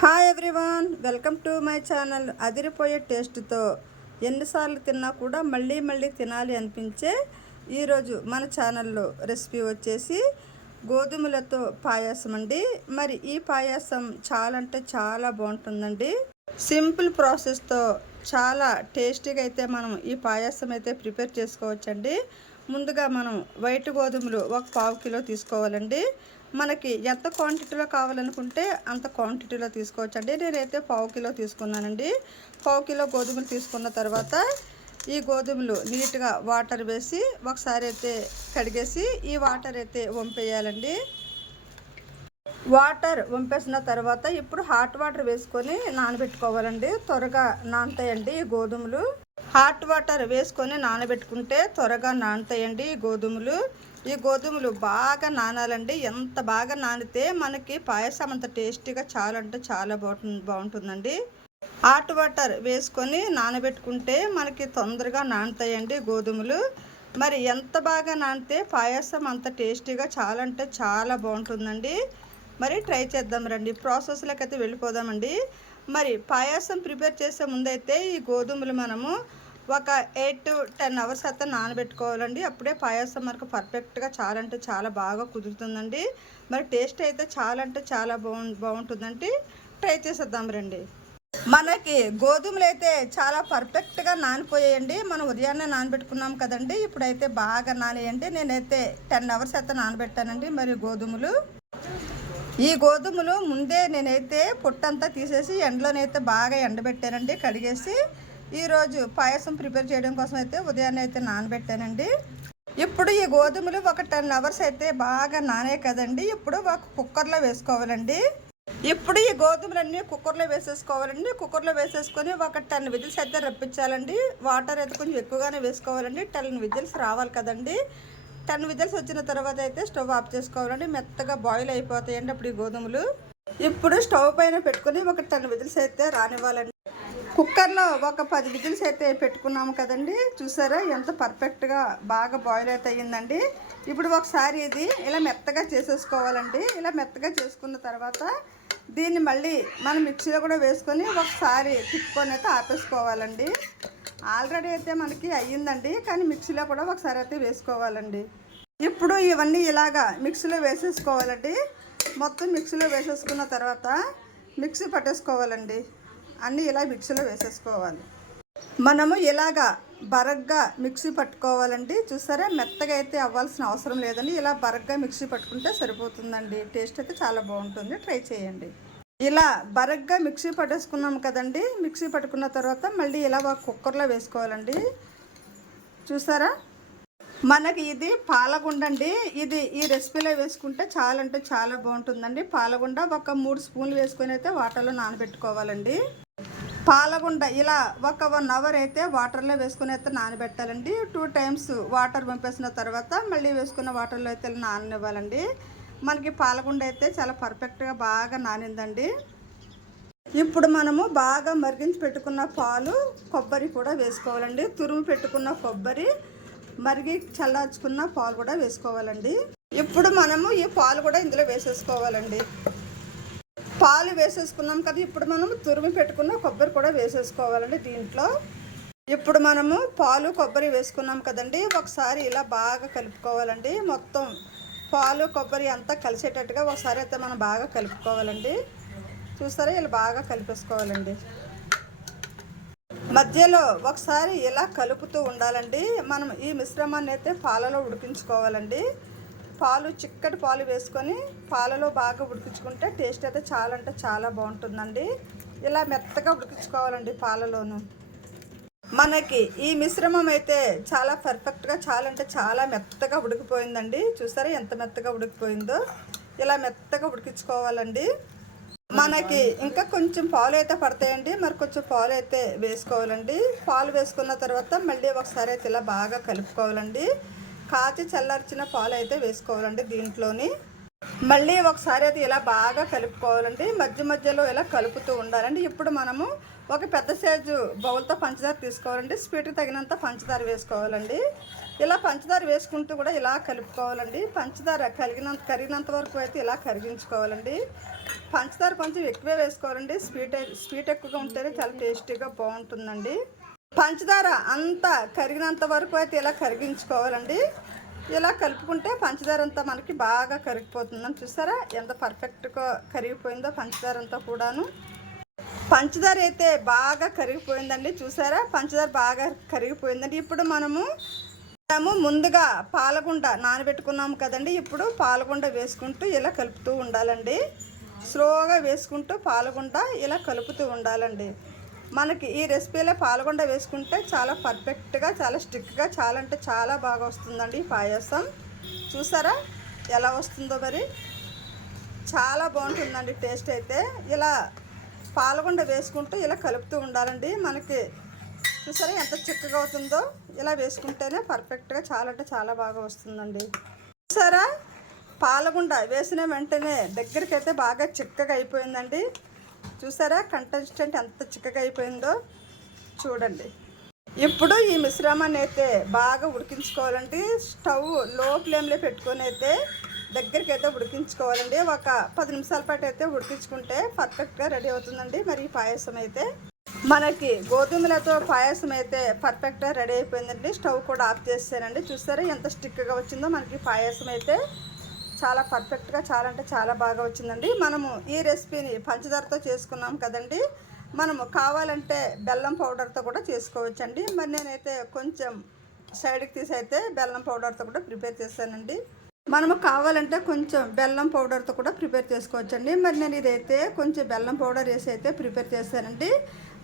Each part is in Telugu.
Hi everyone, welcome to my channel. అదిరిపోయే టేస్ట్తో ఎన్నిసార్లు తిన్నా కూడా మళ్ళీ మళ్ళీ తినాలి అనిపించే ఈరోజు మన ఛానల్లో రెసిపీ వచ్చేసి గోధుమలతో పాయసం అండి. మరి ఈ పాయసం చాలా అంటే చాలా బాగుంటుందండి. సింపుల్ ప్రాసెస్తో చాలా టేస్టీగా అయితే మనం ఈ పాయసం అయితే ప్రిపేర్ చేసుకోవచ్చండి. ముందుగా మనం వైట్ గోధుమలు ఒక 1/2 కిలో తీసుకోవాలండి. మనకి ఎంత క్వాంటిటీలో కావాలనుకుంటే అంత క్వాంటిటీలో తీసుకోవచ్చండి. నేనైతే 1/2 కిలో తీసుకున్నానండి. 1/2 కిలో గోధుమలు తీసుకున్న తర్వాత ఈ గోధుమలు నీట్గా వాటర్ వేసి ఒకసారి అయితే కడిగేసి ఈ వాటర్ అయితే వంపేయాలండి. వాటర్ వంపేసిన తర్వాత ఇప్పుడు హాట్ వాటర్ వేసుకొని నానబెట్టుకోవాలండి. త్వరగా నానతాయండి ఈ గోధుమలు. హాట్ వాటర్ వేసుకొని నానబెట్టుకుంటే త్వరగా నానతాయండి ఈ గోధుమలు బాగా నానాలండి. ఎంత బాగా నానితే మనకి పాయసం అంత టేస్టీగా చాలా అంటే చాలా బాగుంటుందండి. హాట్ వాటర్ వేసుకొని నానబెట్టుకుంటే మనకి తొందరగా నానతాయండి గోధుమలు. మరి ఎంత బాగా నానితే పాయసం అంత టేస్టీగా చాలా అంటే చాలా బాగుంటుందండి. మరి ట్రై చేద్దాం రండి. ప్రాసెస్లోకి అయితే వెళ్ళిపోదామండి. మరి పాయసం ప్రిపేర్ చేసే ముందైతే ఈ గోధుమలు మనము ఒక 8 to 10 అవర్స్ అయితే నానబెట్టుకోవాలండి. అప్పుడే పాయసం మనకు పర్ఫెక్ట్గా చాలా అంటే చాలా బాగా కుదురుతుందండి. మరి టేస్ట్ అయితే చాలా అంటే చాలా బాగుంటుందండి. ట్రై చేసేద్దాం రండి. మనకి గోధుమలు అయితే చాలా పర్ఫెక్ట్గా నానిపోయాయండి. మనం ఉదయాన్నే నానబెట్టుకున్నాం కదండి. ఇప్పుడైతే బాగా నానేయండి. నేనైతే 10 అవర్స్ అయితే నానబెట్టానండి. మరి ఈ గోధుమలు ముందే నేనైతే పొట్టంతా తీసేసి ఎండలోనైతే బాగా ఎండబెట్టానండి, కడిగేసి. ఈరోజు పాయసం ప్రిపేర్ చేయడం కోసం అయితే ఉదయాన్నే అయితే నానబెట్టానండి. ఇప్పుడు ఈ గోధుమలు ఒక 10 అవర్స్ అయితే బాగా నానే కదండి. ఇప్పుడు ఒక కుక్కర్లో వేసుకోవాలండి. ఇప్పుడు ఈ గోధుమలన్నీ కుక్కర్లో వేసేసుకోవాలండి. కుక్కర్లో వేసేసుకొని ఒక 10 విజిల్స్ అయితే రప్పించాలండి. వాటర్ అయితే కొంచెం ఎక్కువగానే వేసుకోవాలండి. 10 విజిల్స్ రావాలి కదండి. 10 విజిల్స్ వచ్చిన తర్వాత అయితే స్టవ్ ఆఫ్ చేసుకోవాలండి. మెత్తగా బాయిల్ అయిపోతాయండి అప్పుడు ఈ గోధుమలు. ఇప్పుడు స్టవ్ పైన పెట్టుకుని ఒక 10 విజిల్స్ అయితే రానివ్వాలండి. కుక్కర్లో ఒక 10 విజిల్స్ అయితే పెట్టుకున్నాము కదండి. చూసారా ఎంత పర్ఫెక్ట్గా బాగా బాయిల్ అయితే అయ్యిందండి. ఇప్పుడు ఒకసారి ఇది ఇలా మెత్తగా చేసేసుకోవాలండి. ఇలా మెత్తగా చేసుకున్న తర్వాత దీన్ని మళ్ళీ మనం మిక్సీలో కూడా వేసుకొని ఒకసారి తిప్పుకొని అయితే ఆపేసుకోవాలండి. ఆల్రెడీ అయితే మనకి అయ్యిందండి, కానీ మిక్సీలో కూడా ఒకసారి అయితే వేసుకోవాలండి. ఇప్పుడు ఇవన్నీ ఇలాగా మిక్సీలో వేసేసుకోవాలండి. మొత్తం మిక్సీలో వేసేసుకున్న తర్వాత మిక్సీ పట్టేసుకోవాలండి. అన్నీ ఇలా మిక్సీలో వేసేసుకోవాలి. మనము ఇలాగా బరగ్గా మిక్సీ పట్టుకోవాలండి. చూసారా, మెత్తగా అయితే అవ్వాల్సిన అవసరం లేదండి. ఇలా బరగ్గా మిక్సీ పట్టుకుంటే సరిపోతుందండి. టేస్ట్ అయితే చాలా బాగుంటుంది. ట్రై చేయండి. ఇలా బరగ్గా మిక్సీ పట్టేసుకున్నాం కదండి. మిక్సీ పట్టుకున్న తర్వాత మళ్ళీ ఇలా ఒక కుక్కర్లో వేసుకోవాలండి. చూసారా, మనకి ఇది పాలగుండ అండి. ఇది ఈ రెసిపీలో వేసుకుంటే చాలా అంటే చాలా బాగుంటుందండి. పాలగుండ ఒక 3 స్పూన్లు వేసుకొని అయితే వాటర్లో నానబెట్టుకోవాలండి. పాలగుండ ఇలా ఒక 1 అవర్ అయితే వాటర్లో వేసుకుని అయితే నానబెట్టాలండి. 2 టైమ్స్ వాటర్ పంపేసిన తర్వాత మళ్ళీ వేసుకున్న వాటర్లో అయితే నాననివ్వాలండి. మనకి పాలగుండ అయితే చాలా పర్ఫెక్ట్గా బాగా నానిందండి. ఇప్పుడు మనము బాగా మరిగించి పెట్టుకున్న పాలు, కొబ్బరి కూడా వేసుకోవాలండి. తురుము పెట్టుకున్న కొబ్బరి, మరిగి చల్లార్చుకున్న పాలు కూడా వేసుకోవాలండి. ఇప్పుడు మనము ఈ పాలు కూడా ఇందులో వేసేసుకోవాలండి. పాలు వేసేసుకున్నాం కదా. ఇప్పుడు మనము తురుము పెట్టుకున్న కొబ్బరి కూడా వేసేసుకోవాలండి దీంట్లో. ఇప్పుడు మనము పాలు, కొబ్బరి వేసుకున్నాం కదండి. ఒకసారి ఇలా బాగా కలుపుకోవాలండి. మొత్తం పాలు, కొబ్బరి అంతా కలిసేటట్టుగా ఒకసారి అయితే మనం బాగా కలుపుకోవాలండి. చూస్తారా, ఇలా బాగా కలిపేసుకోవాలండి. మధ్యలో ఒకసారి ఇలా కలుపుతూ ఉండాలండి. మనం ఈ మిశ్రమాన్ని అయితే పాలలో ఉడికించుకోవాలండి. పాలు, చిక్కటి పాలు వేసుకొని పాలలో బాగా ఉడికించుకుంటే టేస్ట్ అయితే చాలా అంటే చాలా బాగుంటుందండి. ఇలా మెత్తగా ఉడికించుకోవాలండి పాలలోను. మనకి ఈ మిశ్రమం అయితే చాలా పర్ఫెక్ట్గా చాలా అంటే చాలా మెత్తగా ఉడికిపోయిందండి. చూసారా ఎంత మెత్తగా ఉడికిపోయిందో. ఇలా మెత్తగా ఉడికించుకోవాలండి. మనకి ఇంకా కొంచెం పాలు అయితే పడతాయండి. మరి కొంచెం పాలు అయితే వేసుకోవాలండి. పాలు వేసుకున్న తర్వాత మళ్ళీ ఒకసారి అయితే ఇలా బాగా కలుపుకోవాలండి. కాచి చల్లార్చిన పాలు అయితే వేసుకోవాలండి దీంట్లోని. మళ్ళీ ఒకసారి అయితే ఇలా బాగా కలుపుకోవాలండి. మధ్య మధ్యలో ఇలా కలుపుతూ ఉండాలండి. ఇప్పుడు మనము ఒక పెద్ద సైజు బౌల్తో పంచదార తీసుకోవాలండి. స్వీట్కి తగినంత పంచదార వేసుకోవాలండి. ఇలా పంచదార వేసుకుంటూ కూడా ఇలా కలుపుకోవాలండి. పంచదార కరిగినంత వరకు అయితే ఇలా కరిగించుకోవాలండి. పంచదార కొంచెం ఎక్కువే వేసుకోవాలండి. స్వీట్ ఎక్కువగా ఉంటేనే చాలా టేస్టీగా బాగుంటుందండి. పంచదార అంతా కరిగినంత వరకు అయితే ఇలా కరిగించుకోవాలండి. ఇలా కలుపుకుంటే పంచదార అంతా మనకి బాగా కరిగిపోతుందని చూసారా ఎంత పర్ఫెక్ట్గా కరిగిపోయిందో పంచదార అంతా కూడాను. పంచదార అయితే బాగా కరిగిపోయిందండి. చూసారా పంచదార బాగా కరిగిపోయిందండి. ఇప్పుడు మనము ముందుగా పాలగుండ నానబెట్టుకున్నాము కదండి. ఇప్పుడు పాలగుండ వేసుకుంటూ ఇలా కలుపుతూ ఉండాలండి. స్లోగా వేసుకుంటూ పాలగుండ ఇలా కలుపుతూ ఉండాలండి. మనకి ఈ రెసిపీలో పాలగుండ వేసుకుంటే చాలా పర్ఫెక్ట్గా, చాలా స్టిక్గా, చాలా అంటే చాలా బాగా వస్తుందండి పాయసం. చూసారా ఎలా వస్తుందో, మరి చాలా బాగుంటుందండి టేస్ట్ అయితే. ఇలా పాలగుండ వేసుకుంటూ ఇలా కలుపుతూ ఉండాలండి. మనకి చూసారా ఎంత చిక్కగా అవుతుందో. ఇలా వేసుకుంటేనే పర్ఫెక్ట్గా చాలా అంటే చాలా బాగా వస్తుందండి. చూసారా పాలగుండ వేసిన వెంటనే దగ్గరికి అయితే బాగా చిక్కగా అయిపోయిందండి. చూసారా కంటెస్టెంట్ ఎంత చిక్కగా అయిపోయిందో చూడండి. ఇప్పుడు ఈ మిశ్రమాన్ని అయితే బాగా ఉడికించుకోవాలండి. స్టవ్ లో ఫ్లేమ్లో పెట్టుకొని అయితే దగ్గరికి అయితే ఉడికించుకోవాలండి. ఒక 10 నిమిషాల పాటు అయితే ఉడికించుకుంటే పర్ఫెక్ట్గా రెడీ అవుతుందండి. మరి ఈ పాయసం అయితే మనకి గోధుమలతో పాయసం అయితే పర్ఫెక్ట్గా రెడీ అయిపోయిందండి. స్టవ్ కూడా ఆఫ్ చేసానండి. చూసారా ఎంత స్టిక్గా వచ్చిందో మనకి పాయసం అయితే. చాలా పర్ఫెక్ట్గా చాలా అంటే చాలా బాగా వచ్చిందండి. మనము ఈ రెసిపీని పంచదారతో చేసుకున్నాం కదండి. మనము కావాలంటే బెల్లం పౌడర్తో కూడా చేసుకోవచ్చండి. మరి నేనైతే కొంచెం సైడ్కి తీసి అయితే బెల్లం పౌడర్తో కూడా ప్రిపేర్ చేశానండి. మనము కావాలంటే కొంచెం బెల్లం పౌడర్తో కూడా ప్రిపేర్ చేసుకోవచ్చండి. మరి నేను ఇదైతే కొంచెం బెల్లం పౌడర్ వేసి అయితే ప్రిపేర్ చేశానండి.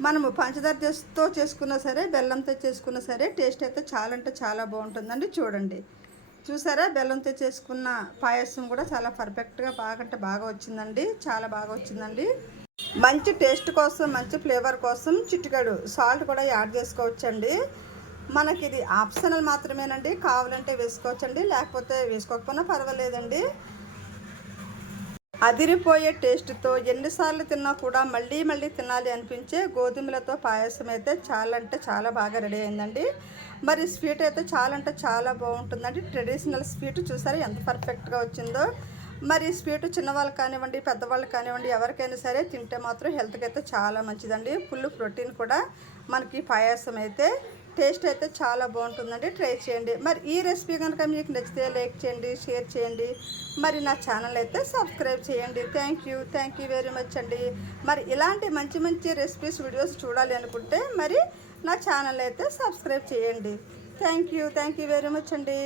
మనము పంచదారతో చేసుకున్నా సరే, బెల్లంతో చేసుకున్నా సరే టేస్ట్ అయితే చాలా అంటే చాలా బాగుంటుందండి. చూడండి చూసారా బెల్లంతో చేసుకున్న పాయసం కూడా చాలా పర్ఫెక్ట్గా బాగా అంటే బాగా వచ్చిందండి. చాలా బాగా వచ్చిందండి. మంచి టేస్ట్ కోసం, మంచి ఫ్లేవర్ కోసం చిటికెడు సాల్ట్ కూడా యాడ్ చేసుకోవచ్చండి. మనకి ఇది ఆప్షనల్ మాత్రమేనండి. కావాలంటే వేసుకోవచ్చండి, లేకపోతే వేసుకోకపోయినా పర్వాలేదండి. అదిరిపోయే టేస్ట్తో ఎన్నిసార్లు తిన్నా కూడా మళ్ళీ మళ్ళీ తినాలి అనిపించే గోధుమలతో పాయసం అయితే చాలా అంటే చాలా బాగా రెడీ అయిందండి. మరి స్వీట్ అయితే చాలా అంటే చాలా బాగుంటుందండి. ట్రెడిషనల్ స్వీట్ చూసారా ఎంత పర్ఫెక్ట్గా వచ్చిందో. మరి స్వీట్ చిన్నవాళ్ళకి కానివ్వండి, పెద్దవాళ్ళకి కానివ్వండి, ఎవరికైనా సరే తింటే మాత్రం హెల్త్కి అయితే చాలా మంచిదండి. ఫుల్ ప్రోటీన్ కూడా మనకి పాయసం అయితే. టేస్ట్ అయితే చాలా బాగుంటుందండి. ట్రై చేయండి. మరి ఈ రెసిపీ కనుక మీకు నచ్చితే లైక్ చేయండి, షేర్ చేయండి. మరి నా ఛానల్ అయితే సబ్స్క్రైబ్ చేయండి. థ్యాంక్ యూ వెరీ మచ్ అండి. మరి ఇలాంటి మంచి మంచి రెసిపీస్ వీడియోస్ చూడాలి అనుకుంటే మరి నా ఛానల్ అయితే సబ్స్క్రైబ్ చేయండి. థ్యాంక్ యూ వెరీ మచ్ అండి.